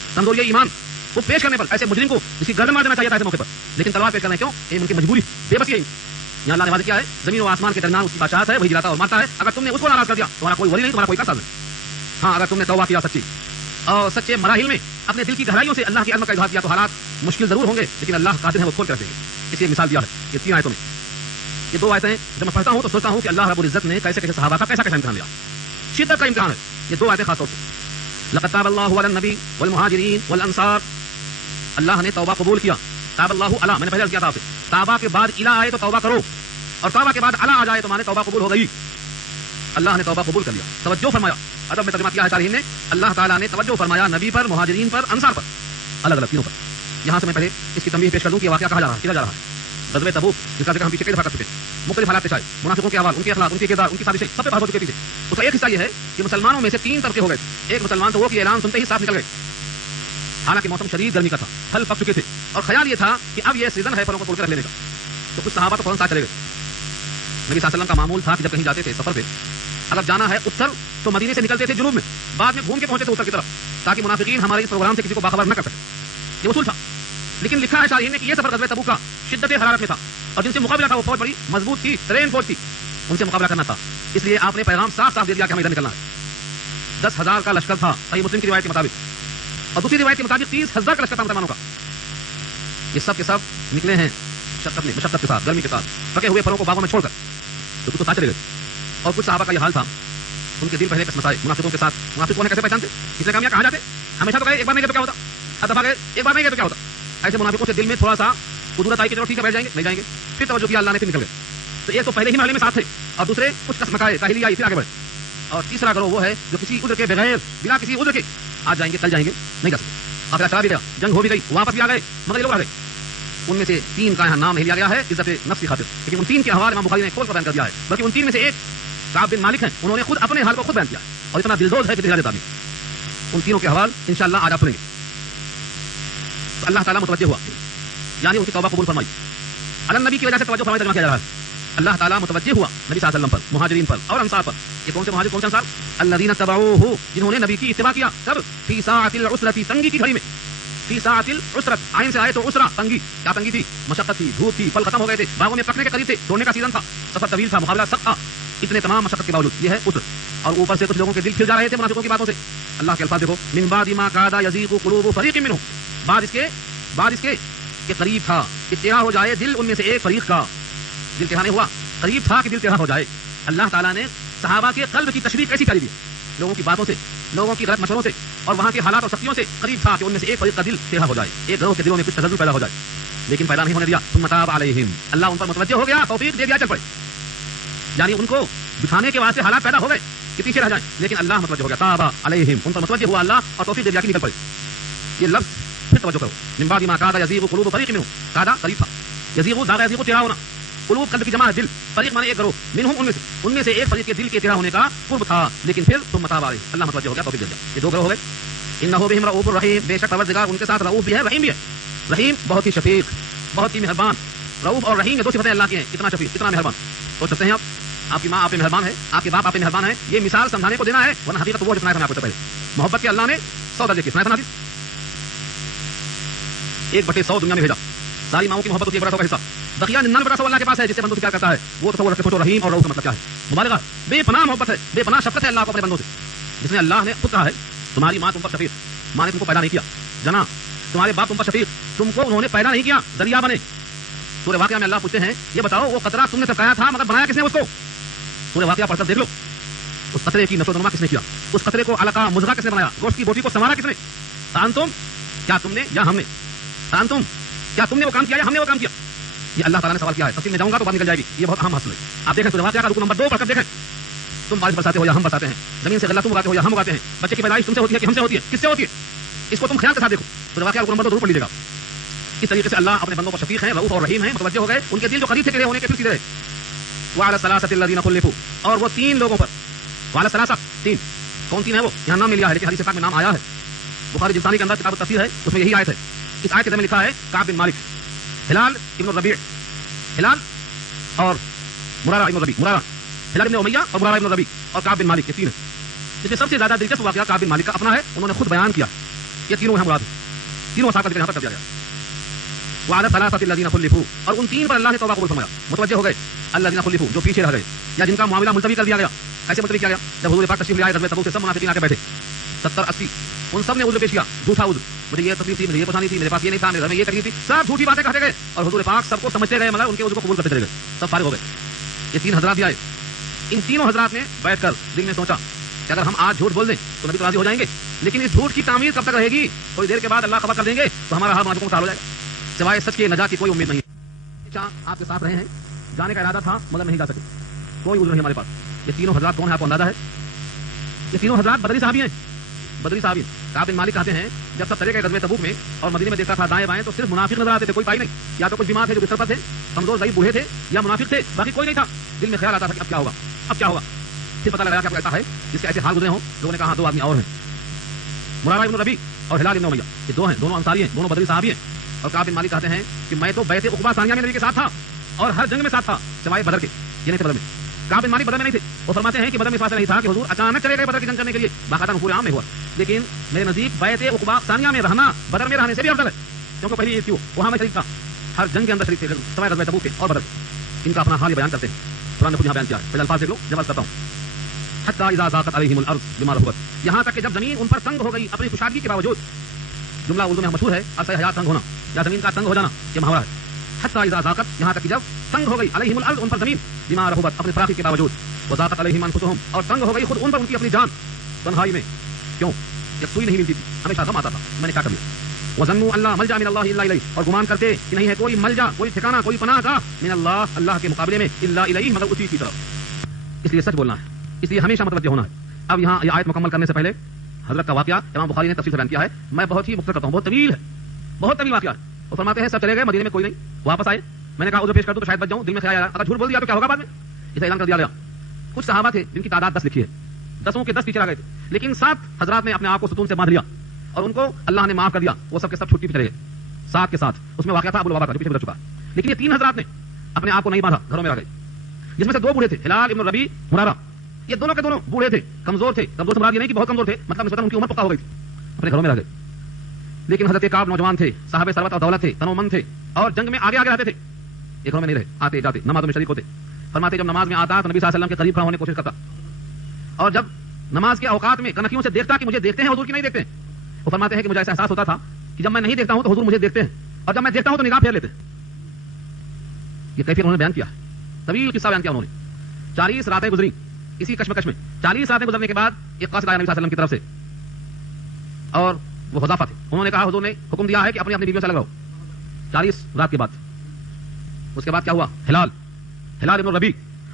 ایمان وہ پیش کرنے پر. ایسے مجرم کو جس کی گردن مار دینا چاہیے تھا ایسے موقع پر، لیکن تلوار پیش کرنا کیوں؟ یہ ان کی مجبوری، بے بس. یہی یہاں اللہ نے واضح کیا ہے، زمین و آسمان کے درمیان اس کی بادشاہت ہے، وہی جلاتا اور مارتا ہے. اگر تم نے اس کو ناراض کر دیا تمہارا کوئی ولی نہیں، تمہارا کوئی کاساز نہیں. ہاں اگر تم نے توبہ کیا سچی اور سچے مراحل میں اپنے دل کی گہرائیوں سے اللہ کی عظمت کا اظہار کیا تو حالات مشکل ضرور ہوں گے لیکن اللہ قادر ہے وہ کھول کر رکھیں گے. اس لیے مثال دیا ہے یہ 3 آیتوں میں. یہ 2 آیتیں جب میں پڑھتا ہوں تو سوچتا ہوں کہ اللہ رب العزت نے کیسے کیسے صحابہ کا کیسا امتحان لیا. شدت کا امتحان ہے یہ 2 آیتیں خاص طور سے. لقد تاب اللہ علی النبی والمہاجرین والانصار، اللہ نے توبہ قبول کیا. تاب اللہ علی، میں نے پہلے کیا تھا آپ سے، توبہ کے بعد الی آئے تو توبہ کرو، اور توبہ کے بعد علی آ جائے تو مانے توبہ قبول ہو گئی. اللہ نے توبہ قبول کر لیا. توجہ فرمایا، ادب میں ترجمہ کیا ہے تاریخ نے، اللہ تعالیٰ نے توجہ فرمایا نبی پر، مہاجرین پر، انصار پر، الگ الگ تینوں پر. یہاں سے میں پہلے اس کی تنبیہ پیش کر دوں کہ واقعہ کہا جا رہا ہے، کیا جا رہا ہے. غزوہ تبوک جس کا ذکر ہم پیچھے کئی دفعہ کر چکے ہیں. مختلف حالات پیش آئے، منافقوں کے احوال، ان کے اخلاق، ان کے کردار، ان کی سازشیں، سب پہ بات ہو چکے پیچھے. اس کا ایک حصہ یہ ہے کہ مسلمانوں میں سے 3 طبقے ہو گئے. ایک مسلمان تو وہ کہ اعلان سنتے ہی صاف نکل گئے، حالانکہ موسم شدید گرمی کا تھا، پھل پک چکے تھے اور خیال یہ تھا کہ اب یہ سیزن ہے پھلوں کو توڑ کے رکھ لینے کا. تو کچھ صحابہ تو فوراً ساتھ چلے گئے. نبی صلی اللہ علیہ وسلم کا معمول تھا کہ جب کہیں جاتے تھے سفر پہ، اگر جانا ہے اتر تو مدینے سے نکلتے تھے جنوب میں، بعد میں گھوم کے پہنچے تھے اتر کی طرف تاکہ منافقین ہمارے اس پروگرام سے کسی کو باخبر نہ کر سکے. یہ اصول تھا. لیکن لکھا ہے شاہین نے کہ یہ سفر غزوہ تبوک کا شدت حرارت میں تھا اور جن سے مقابلہ تھا وہ فوج بڑی مضبوط تھی، ٹرین فوج تھی، ان سے مقابلہ کرنا تھا. اس لیے آپ نے پیغام صاف صاف دے دیا کہ ہمیں ادھر نکلنا ہے. 10,000 کا لشکر تھا صحیح مسلم کی روایت کے مطابق، اور دوسری روایت کے مطابق 30,000 کا لشکر تھا مسلمانوں کا. یہ سب کے سب نکلے ہیں مشقت کے ساتھ، گرمی کے ساتھ، پکے ہوئے پھلوں کو باغوں میں چھوڑ کر. تو کچھ تو ساتھ چلے گئے اور کچھ صحابہ کا یہ حال تھا، ان کے دل پہلے قسمت آئے منافقوں کے ساتھ. منافق کون ہے کیسے پہچانتے؟ اس نے کہا کہاں جاتے؟ ہمیشہ تو کہے ایک بار نہیں گئے تو کیا ہوتا، ہر دفعہ گئے ایک بار نہیں گئے تو کیا ہوتا. ایسے منافقوں سے دل میں تھوڑا سا قدرت آئی کہ چلو ٹھیک ہے بیٹھ جائیں گے، نہیں جائیں گے. پھر توجہ کیا اللہ نے، پھر نکل گئے. تو ایک تو پہلے ہی محلے میں ساتھ تھے اور دوسرے کچھ کسمکائے کاہلی آئی پھر آگے بڑھے. اور تیسرا گروہ وہ ہے جو کسی عذر کے بغیر، بنا کسی عذر کے آج جائیں گے کل جائیں گے، نہیں جا سکتے. آخر چلا بھی گیا، جنگ ہو بھی گئی، واپس بھی آ گئے، مگر یہ لوگ آ گئے. ان میں سے 3 کا یہاں نام نہیں لیا گیا ہے عزت نفس کی خاطر، لیکن ان 3 کے حوالے امام بخاری نے کھول کر بیان کر دیا ہے. بلکہ ان 3 میں سے ایک کعب بن مالک ہیں، انہوں نے خود اپنے حال کو خود بیان کیا اور اتنا دلدوز ہے کہ دل دیتا نہیں. ان تینوں کے حوال انشاءاللہ آج آپ سنیں گے. تو اللہ تعالیٰ متوجہ ہوا، یعنی ان کی توبہ قبول فرمائی. علی نبی کی وجہ سے توجہ فرمائی ترجمہ کیا جا رہا ہے. اللہ تعالیٰ متوجہ ہوا نبی صلی اللہ علیہ وسلم پر، مہاجرین پر اور انصار پر. یہ کون سے مہاجر کون سے انصار؟ الذین تبعوہ، جنہوں نے نبی کی اتباع کیا. کب؟ فی ساعۃ العسرۃ، تنگی کی گھڑی میں. فی ساعۃ العسرۃ، عین سے آئے تو عسرہ، تنگی. کیا تنگی تھی؟ مشقت تھی، دھوپ تھی، پھل ختم ہو گئے تھے، باغوں میں پکنے کے قریب تھے، توڑنے کا سیزن تھا، سفر طویل تھا، مقابلہ سخت تھا. اتنے تمام مشقت کے باوجود یہ ہے عسر. اور اوپر سے کچھ لوگوں کے دل کھل جا رہے تھے منافقوں کی باتوں سے. اللہ کے الفاظ دیکھو، من بعد ما کاد یزیغ قلوب فریق منهم، بعد اس کے کہ قریب تھا کہ ٹیڑھا ہو جائے دل ان میں سے ایک فریق کا. دل ٹیڑھا نہیں ہوا، قریب تھا کہ دل ٹیڑھا ہو جائے. اللہ تعالیٰ نے صحابہ کے قلب کی تشریح کیسی کری دی، لوگوں کی باتوں سے، لوگوں کی غلط مشوروں سے اور وہاں کے حالات اور سختیوں سے. قریب تھا کہ ان میں سے ایک فریق کا دل ٹیڑھا ہو جائے، ایک گروہ کے دلوں میں کچھ تزلزل پیدا ہو جائے، لیکن پیدا نہیں ہونے دیا. ثم تاب علیہم، اللہ ان پر متوجہ ہو گیا، توفیق دے دیا، چل پڑے. یعنی ان کو بٹھانے کے واسطے حالات پیدا ہو گئے کہ پیچھے رہ جائیں، لیکن اللہ متوجہ ہو گیا. تاب علیہم، ان پر متوجہ ہوا اللہ اور توفیق دے دیا کہ نکل پڑے. یہ لفظ پھر توجہ کرو، من بعد ما کاد یزیغ قلوب فریق منهم. کادا قریب تھا، یزیغ داغ یزیغ ٹیڑھا ہونا، قلوب قلب کی جمع ہے دل، فریق مانے ایک گروہ، منهم ان میں سے ایک فریق کے دل کے ٹیڑھا ہونے کا قرب تھا، لیکن پھر ثم تاب علیہم، اللہ متوجہ ہو گیا، توفیق دے دیا. یہ 2 گروہ ہو گئے. انہ بہم رؤوف الرحیم، بے شک پروردگار ان کے ساتھ رؤوف بھی ہے، رحیم بھی ہے. رحیم بہت ہی شفیق، بہت ہی مہربان. رؤوف اور رحیم یہ 2 صفتیں اللہ کی ہیں. کتنا شفیق، کتنا مہربان. سوچ سکتے ہیں آپ کی ماں آپ پہ مہربان ہے، آپ کے باپ آپ پہ مہربان ہے. یہ مثال سمجھانے کو دینا ہے، ورنہ حقیقت وہ سنایا تھا آپ کو پہلے. محبت کے اللہ نے 100 درجے کی سنایا تھا. 1/100 دنیا میں بھیجا. ساری ماؤں کی محبت ہوتی ہے 1/100 کا حصہ. بقیہ 99% اللہ کے پاس ہے جس سے بندوں سے پیار کرتا ہے. وہ تصور رکھے سوچو رحیم اور رؤوف کا مطلب کیا ہے. مبالغہ، بے پناہ محبت ہے، بے پناہ شفقت ہے اللہ کو اپنے بندوں سے. جس نے اللہ نے خود کہا ہے تمہاری ماں تم پر شفیق، ماں نے تم کو پیدا نہیں کیا جنا. تمہارے باپ تم پر شفیق، تم کو انہوں نے پیدا نہیں کیا، ذریعہ بنے. سورہ واقعہ میں اللہ پوچھتے ہیں یہ بتاؤ وہ قطرہ تم نے ٹپکایا تھا مگر بنایا کس نے اس کو؟ سورہ واقعہ پڑھ کر دیکھ لو. اس قطرے کی نشو و نما کس نے کیا؟ اس قطرے کو علقہ مضغہ کس نے بنایا؟ گوشت کی بوٹی کو سنوارا کس نے؟ انتم، کیا تم نے یا ہم نے؟ انتم، کیا تم نے وہ کام کیا یا ہم نے وہ کام کیا؟ یہ اللہ تعالیٰ نے سوال کیا ہے. تفصیل میں جاؤں گا تو بات نکل جائے گی. یہ بہت اہم مسئلہ ہے. آپ دیکھیں سورہ واقعہ کا رکو نمبر 2 پڑھ کر دیکھیں. تم بارش برساتے ہو یا ہم برساتے ہیں، زمین سے غلہ تم اگاتے ہو یا ہم اگاتے ہیں، بچے کی پیدائش تم سے ہوتی ہے کہ ہم سے ہوتی ہے؟ کس سے ہوتی ہے؟ اس کو تم خیال کے ساتھ دیکھو. سورہ واقعہ رکو نمبر 2 ضرور پڑھ لیجیے گا. اس طریقے سے اللہ اپنے بندوں کو شفیق ہیں، رؤوف اور رحیم ہیں، متوجہ ہو گئے، ان کے دل جو قریب تھے ٹیڑھے ہونے کے پھر سیدھے رہے. وعلى الثلاثة الذين خلفوا، اور وہ تین لوگوں پر، وعلى الثلاثة تین، کون تین ہے وہ یہاں نام مل گیا ہے لیکن حدیث پاک میں نام آیا ہے. بخاری جلسانی کے اندر کتاب التفسیر ہے، اس میں یہی آیت ہے. اس آیت کے میں لکھا ہے کعب بن مالک، ہلال ابن الربیع، ہلال اور مرارہ ابن الربیع، مرارہ ہلال ابن امیہ اور مرارہ ابن الربیع اور کعب بن مالک، یہ تین ہیں. اس میں سب سے زیادہ دلچسپ واقعہ کعب بن مالک کا اپنا ہے، انہوں نے خود بیان کیا. یہ تینوں ہیں مراد، تینوں صحابہ کا ذکر یہاں پر کر دیا گیا. وعلى الثلاثة الذين خلفوا، اور ان تین پر اللہ نے توبہ قبول فرمایا. متوجہ ہو گئے الذين خلفوا، جو پیچھے رہ گئے یا جن کا معاملہ ملتوی کر دیا گیا. کیسے ملتوی کیا گیا؟ جب حضور پاک تشریف لے آئے غزوہ تبوک سے سب منافقین آ کے بیٹھے 70-80، ان سب نے عذر پیش کیا، جھوٹا عذر، مجھے یہ تکلیف تھی، مجھے یہ پریشانی تھی، میرے پاس یہ نہیں تھا، میرے گھر میں یہ تکلیف تھی، سب جھوٹی باتیں کہتے گئے اور حضور پاک سب کو سمجھتے گئے، مگر ان کے عذر کو قبول کرتے چلے گئے، سب فارغ ہو گئے. یہ تین حضرات بھی آئے. ان تینوں حضرات نے بیٹھ کر دل میں سوچا کہ اگر ہم آج جھوٹ بول دیں تو نبی تو راضی ہو جائیں گے، لیکن اس جھوٹ کی تعمیر کب تک رہے گی؟ تھوڑی دیر کے بعد اللہ خبر کر دیں گے تو ہمارا حال منافقوں کا حال ہو جائے گا. سوائے سچ کے نجات کی کوئی امید نہیں. آپ کے ساتھ رہے ہیں، جانے کا ارادہ تھا مگر نہیں جا سکے، کوئی عذر نہیں ہمارے پاس. یہ تینوں حضرات کون ہیں آپ کو اندازہ ہے؟ یہ تینوں حضرات بدری صحابی ہیں، بدری صحابی. کعب بن مالک کہتے ہیں جب سب چلے گئے غزوہ تبوک میں اور مدینے میں دیکھا تھا دائیں بائیں تو صرف منافق نظر آتے تھے، کوئی پائی نہیں. یا تو کچھ بیمار تھے جو بستر پر تھے، کمزور ضعیف بوڑھے تھے، یا منافق تھے، باقی کوئی نہیں تھا. دل میں خیال آتا تھا کہ اب کیا ہوگا، اب کیا ہوگا. پھر پتہ لگا کہ ایسا ہے جس کے ایسے حال گزرے ہوں. لوگوں نے کہا دو آدمی اور ہیں، مرارہ ابن ربیع اور ہلال ابن امیہ، یہ دو ہیں، دونوں انصاری ہیں، دونوں بدری صحابی ہیں. اور کعب بن مالک کہتے ہیں کہ میں تو بیعت عقبہ ثانیہ میں نبی کے ساتھ تھا اور ہر جنگ میں ساتھ تھا سوائے بدر کے. یہ نہیں تھے بدر میں، کعب بن مالک بدر میں نہیں تھے. وہ فرماتے ہیں کہ بدر میں اس واسطے نہیں تھا کہ حضور اچانک چلے گئے بدر کی جنگ کرنے کے لیے، باقاعدہ نفور عام میں ہوا. لیکن میرے نزدیک بیعت عقبہ ثانیہ میں رہنا بدر میں رہنے سے بھی افضل ہے، کیونکہ پہلی عید تھی وہاں میں شریک تھا، ہر جنگ کے اندر شریک تھے، سوائے غزوہ تبوک کے اور بدر. ان کا اپنا حال بیان کرتے ہیں، قرآن نے خود یہاں بیان کیا ہے. پہلے الفاظ دیکھ لو، جب کرتا ہوں حتی اذا ضاقت علیہم الارض بما رحبت، یہاں تک کہ جب زمین ان پر تنگ ہو گئی اپنی کشادگی کے باوجود. جملہ اردو میں مشہور ہے عرصہ حیات تنگ ہونا یا زمین کا تنگ ہو جانا، یہ محاورہ ہے. حتی اذا ضاقت، یہاں تک کہ جب تنگ ہو گئی علیہم الارض ان پر زمین بما رحبت اپنی فراخی کے باوجود. وضاقت علیہم انفسہم، اور تنگ ہو گئی خود ان پر ان کی اپنی جان تنہائی میں. کیوں؟ جب سوئی نہیں ملتی تھی، ہمیشہ غم آتا تھا میں نے کیا کر لیا. وظنوا ان لا ملجا من اللہ الا الیہ، اور گمان کرتے کہ نہیں ہے کوئی ملجا، کوئی ٹھکانہ، کوئی پناہ کا من اللہ، اللہ کے مقابلے میں، الا الیہ مگر اسی کی طرف. اس لیے سچ بولنا ہے، اس لیے ہمیشہ متوجہ ہونا ہے. اب یہاں یہ آیت مکمل کرنے سے پہلے حضرت کا واقعہ امام بخاری نے تفصیل سے بیان کیا ہے، میں بہت ہی مختصر کرتا ہوں، بہت طویل ہے، بہت طویل واقعہ ہے. وہ فرماتے ہیں سب چلے گئے، مدینے میں کوئی نہیں، واپس آئے. میں نے کہا عذر پیش کر دوں تو شاید بچ جاؤں، دل میں خیال آیا اگر جھوٹ بول دیا تو کیا ہوگا بعد میں. اسے اعلان کر دیا گیا. کچھ صحابہ تھے جن کی تعداد 10 لکھی ہے، 10 کے 10 پیچھے آ گئے تھے، لیکن 7 حضرات نے اپنے آپ کو ستون سے باندھ لیا اور ان کو اللہ نے معاف کر دیا. وہ سب کے سب چھٹی پہ چلے گئے 7 کے ساتھ. اس میں واقعہ تھا ابو لبابہ کا جو پیچھے گزر چکا. لیکن یہ 3 حضرات نے اپنے آپ کو نہیں باندھا، گھروں میں رہ گئے، جس میں سے 2 بوڑھے تھے، ہلال ابن ربیع، مرارہ. یہ دونوں کے دونوں بوڑھے تھے، کمزور تھے. کمزور سے مراد یہ نہیں کہ بہت کمزور تھے، مطلب نسبتاً ان کی عمر پختہ ہو گئی تھی، اپنے گھروں میں رہ گئے. لیکن حضرت کعب نوجوان تھے، صاحب ثروت اور دولت تھے، تنومند تھے اور جنگ میں آگے آگے رہتے تھے. یہ گھروں میں نہیں رہے، آتے جاتے نمازوں میں شریک ہوتے. فرماتے جب نماز میں آتا تو نبی صلی اللہ علیہ وسلم کے قریب کھڑا ہونے کی کوشش کرتا، اور جب نماز کے اوقات میں کنکھیوں سے دیکھتا کہ مجھے دیکھتے ہیں حضور کی نہیں دیکھتے ہیں. وہ فرماتے ہیں کہ مجھے ایسا احساس ہوتا تھا کہ جب میں نہیں دیکھتا ہوں تو حضور مجھے دیکھتے ہیں، اور جب میں دیکھتا ہوں تو نگاہ پھیر لیتے ہیں. یہ کیفیت انہوں نے بیان کیا، طویل قصہ بیان کیا انہوں نے. 40 راتیں گزری اسی کشمکش میں. 40 راتیں گزرنے کے بعد ایک قاصد آیا نبی صلی اللہ علیہ وسلم کی طرف سے، اور وہ حذافہ تھے. انہوں نے کہا حضور نے حکم دیا ہے کہ اپنی بیویوں سے الگ رہو. 40 رات کے بعد. اس کے بعد کیا ہوا؟ ہلال ابن ربیع،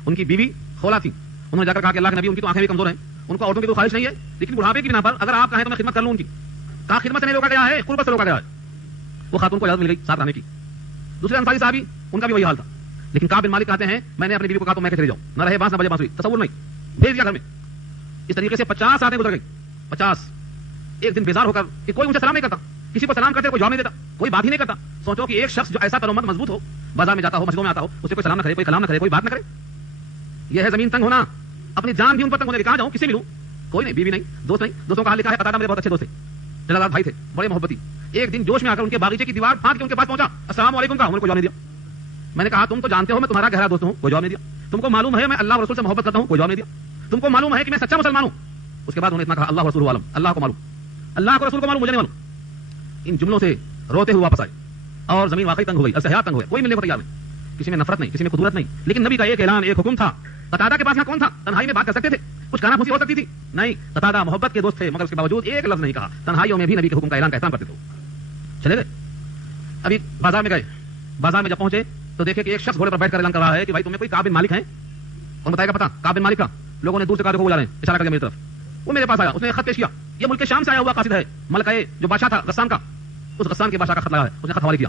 ان کی بیوی خولا تھی. انہوں نے جا کر کہا کہ اللہ کے نبی ان کی تو آنکھیں بھی کمزور ہیں، ان کو عورتوں کی تو خواہش نہیں ہے، لیکن بڑھاپے کی بنا پر اگر آپ کہیں تو میں خدمت کر لوں ان کی. کہا خدمت سے نہیں روکا گیا ہے، قربت سے روکا گیا ہے. وہ خاتون کو اجازت مل گئی ساتھ رہنے کی. دوسرے انصاری صحابی ان کا بھی وہی حال تھا. لیکن کعب بن مالک کہتے ہیں میں نے اپنی بیوی کو کہا تو میں چلے جاؤں، نہ رہے بانس نہ بجے بانسری، تصور نہیں، بھیج دیا گھر میں. اس طریقے سے 50 راتیں گزر گئی. 50. ایک دن بیزار ہو کر کہ کوئی مجھے سلام نہیں کرتا، کسی کو سلام کرتے کوئی جواب نہیں دیتا، کوئی بات ہی نہیں کرتا. سوچو کہ ایک شخص جو ایسا تنومند مضبوط ہو، بازار میں جاتا ہو، مسجدوں میں آتا ہو، اسے کوئی سلام نہ کرے، کوئی کلام نہ کرے، کوئی بات نہ کرے. یہ ہے زمین تنگ ہونا. اپنی جان بھی ان پر تنگ ہونے کی. کہاں جاؤں، کسی ملوں، کوئی نہیں، بیوی نہیں، دوست نہیں. دوستوں کا حال لکھا ہے، قتادہ میرے بہت اچھے دوست تھے، جلال بھائی تھے، بڑے محبتی. ایک دن جوش میں آ کر ان کے باغیچے کی دیوار پھاڑ کے ان کے پاس پہنچا، السلام علیکم کہا، انہوں نے کوئی جواب نہیں دیا. میں نے کہا تم تو جانتے ہو میں تمہارا گہرا دوست ہوں، کوئی جواب نہیں دیا. تم کو معلوم ہے میں اللہ اور رسول سے محبت کرتا ہوں، کوئی جواب نہیں دیا. تم کو معلوم ہے کہ میں سچا مسلمان ہوں. اس کے بعد انہوں نے اتنا کہا اللہ رسول عالم، اللہ کو معلوم، اللہ کو رسول کو معلوم، مجھے نہیں معلوم. ان جملوں سے روتے ہوئے واپس آئے اور زمین واقعی تنگ ہو گئی، حیات تنگ ہو گئی. کوئی ملنے کو تیار نہیں، کسی میں نفرت نہیں، کسی میں قدرت نہیں. لیکن نبی کا ایک اعلان، ایک حکم تھا. قتادہ کے پاس یہاں کون تھا؟ تنہائی میں بات کر سکتے تھے، کچھ کانا پھوسی ہو سکتی تھی، نہیں. قتادہ محبت کے دوست تھے مگر اس کے باوجود ایک لفظ نہیں کہا. تنہائیوں میں بھی نبی کے حکم کا اعلان کا احترام کرتے تھے. چلے گئے. ابھی بازار میں گئے. بازار میں جب پہنچے تو دیکھے کہ ایک شخص گھوڑے پر بیٹھ کر اعلان کر رہا ہے کہ بھائی تمہیں کوئی کعب بن مالک ہیں؟ اور بتائے گا پتا کعب بن مالک کا. لوگوں نے دور سے کہا دیکھو وہ جا رہے ہیں، اشارہ کر دیا میری طرف. وہ میرے پاس آیا، اس نے خط پیش کیا. یہ ملک شام سے آیا ہوا قاصد ہے، ملکہ جو بادشاہ تھا غسان کا، اس غسان کے بادشاہ کا خط لگا ہے. اس نے خط حوالے کیا.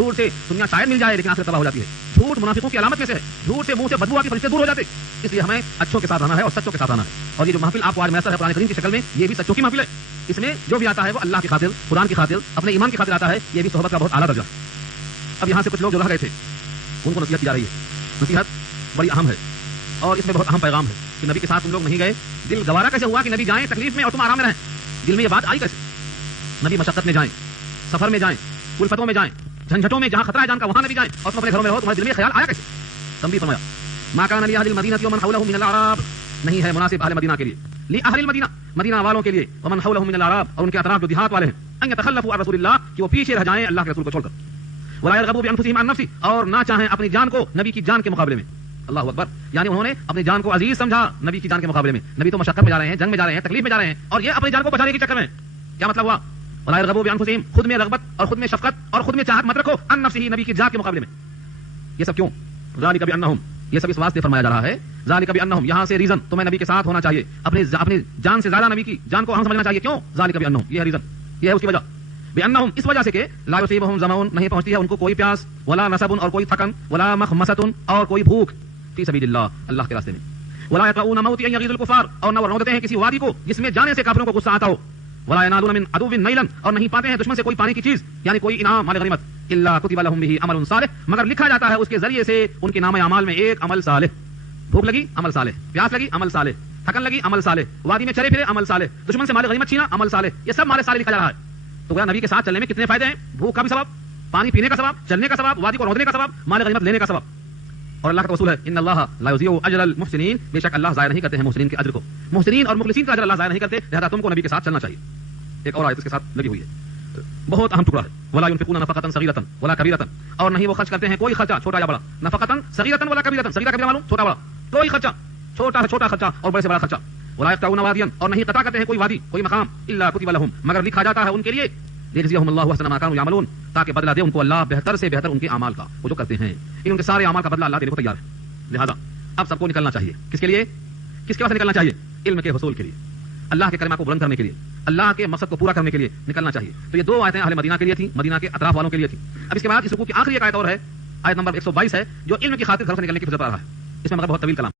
جھوٹ سے دنیا شاید مل جائے لیکن آخرت تباہ ہو جاتی ہے. جھوٹ منافقوں کی علامت میں سے ہے. جھوٹ سے منہ سے بدبو آتی فرشتے دور ہو جاتے. اس لیے ہمیں اچھوں کے ساتھ رہنا ہے اور سچوں کے ساتھ رہنا ہے. اور یہ جو محفل آپ کو آج میسر ہے قرآن کریم کی شکل میں, یہ بھی سچوں کی محفل ہے. اس میں جو بھی آتا ہے وہ اللہ کی خاطر, قرآن کی خاطر, اپنے ایمان کی خاطر آتا ہے. یہ بھی صحبت کا بہت اعلیٰ درجہ. اب یہاں سے کچھ لوگ جو رہ گئے تھے ان کو نصیحت کی جا رہی ہے. نصیحت بڑی اہم ہے اور اس میں بہت اہم پیغام ہے کہ نبی کے ساتھ تم لوگ نہیں گئے. دل گوارا کیسے ہوا کہ نبی جائیں تکلیف میں اور تم آرام میں رہیں؟ دل میں یہ بات آئی کیسے؟ نبی مشقت میں جائیں, سفر میں جائیں, الفتوں میں جائیں, جھنجھٹوں میں جہاں خطرہ ہے جان کا وہاں نبی جائیں, اور تم اپنے گھروں میں رہو. تمہارے دل میں خیال آیا کیسے؟ تنبیہ فرمایا ما کان لاہل المدینہ ومن حولہم من الاعراب, نہیں ہے مناسب اہل مدینہ کے لیے, لاہل المدینہ مدینہ والوں کے لیے, ومن حولہم من الاعراب اور ان کے اطراف جو دیہات والے ہیں, ان یتخلفوا عن رسول اللہ کہ وہ پیچھے رہ جائیں اللہ کے رسول کو چھوڑ کر, ولا يرغبوا بانفسهم عن نفسه اور نہ چاہیں اپنی جان کو نبی کی جان کے مقابلے میں. اللہ اکبر. یعنی انہوں نے اپنی جان کو عزیز سمجھا نبی کی جان کے مقابلے میں. نبی تو مشقت میں جا رہے ہیں, جنگ میں جا رہے ہیں, تکلیف میں جا رہے ہیں, اور یہ اپنی جان کو بچانے کے چکر میں. کیا مطلب ہوا؟ ولا يرغبوا بانفسهم, خود میں رغبت اور خود میں شفقت اور خود میں چاہت مت رکھو, عن نفسه نبی کی جان کے مقابلے میں. یہ سب کیوں؟ ذالک بانہم, یہ سب اس واسطے فرمایا جا رہا ہے. ذالک بانہم, یہاں سے ریزن تمہیں نبی کے ساتھ ہونا چاہیے, اپنی جان سے زیادہ نبی کی جان کو اہم سمجھنا چاہیے. کیوں؟ ذالک بانہم, یہ ہے ریزن, یہ ہے اس کی وجہ. بانہم, اس وجہ سے کہ لا یصیبہم ظمأ, نہیں پہنچتی ہے ان کو کوئی پیاس, ولا نصب اور کوئی تھکن, ولا مخمصۃ اور کوئی بھوک, فی سبیل اللہ, اللہ کے راستے میں. ولا یقعون موطئا یغیظ الکفار, اور نہ وہ رونقتے ہیں کسی وادی کو جس میں جانے سے کافروں کو غصہ آتا ہو. ولا ینالون من عدو نیلا, اور نہیں پاتے ہیں دشمن سے کوئی پانی کی چیز یعنی کوئی انعام مال غنیمت, الا کتب لهم به عمل صالح, مگر لکھا جاتا ہے اس کے ذریعے سے ان کے نامہ اعمال میں ایک عمل صالح. بھوک لگی عمل صالح, پیاس لگی عمل صالح, تھکن لگی عمل صالح, وادی میں چلے پھرے عمل صالح, دشمن سے مال غنیمت چھینا عمل صالح, یہ سب مال صالح لکھا جا رہا ہے. تو گویا نبی کے ساتھ چلنے میں کتنے فائدے ہیں؟ بھوک کا بھی ثواب, پانی پینے کا ثواب, چلنے کا ثواب, وادی کو رونقنے کا ثواب, مال غنیمت لینے کا ثواب. اور اللہ کا رسول ہے ان اللہ لا یضیع اجر المحسنین, بے شک اللہ ضائع نہیں کرتے ہیں محسنین کے اجر کو. محسنین اور مخلصین کا اجر اللہ ضائع نہیں کرتے, لہذا تم کو نبی کے ساتھ چلنا چاہیے. ایک اور آیت اس کے ساتھ لگی ہوئی ہے, بہت اہم ٹکڑا ہے. ولا ينفقون نفقة صغيرة ولا كبيرة, اور نہیں وہ خرچ کرتے ہیں کوئی خرچہ چھوٹا یا بڑا. نفقة صغيرة ولا كبيرة, صغيرہ کبیرہ معلوم, چھوٹا بڑا, کوئی خرچہ, چھوٹا ہے چھوٹا خرچہ اور بڑے سے بڑا خرچہ. ولا يقطعون واديا, اور نہیں قطع کرتے ہیں کوئی وادی, کوئی مقام, الا كتب لهم, مگر لکھا جاتا ہے ان کے لیے, ليجزيهم الله احسن ما كانوا يعملون, تاکہ بدلہ دے ان کو اللہ بہتر سے بہتر ان کے اعمال کا, وہ جو کرتے ہیں ان کے سارے اعمال کا بدلہ اللہ دینے کو تیار ہے. لہذا اب سب کو نکلنا چاہیے. کس کے لیے؟ کس کے واسطے نکلنا چاہیے؟ علم کے حصول کے لیے, اللہ کے کلمہ کو بلند کرنے کے لیے, اللہ کے مقصد کو پورا کرنے کے لیے نکلنا چاہیے. تو یہ دو آیتیں اہل مدینہ کے لیے تھیں, مدینہ کے اطراف والوں کے لیے تھیں. اب اس کے بعد اس رکوع کی آخری ایک آیت اور ہے, آیت نمبر 122 ہے, جو علم کی خاطر گھر سے نکلنے کی فضیلت آ رہا ہے. اس میں مگر بہت طویل کلام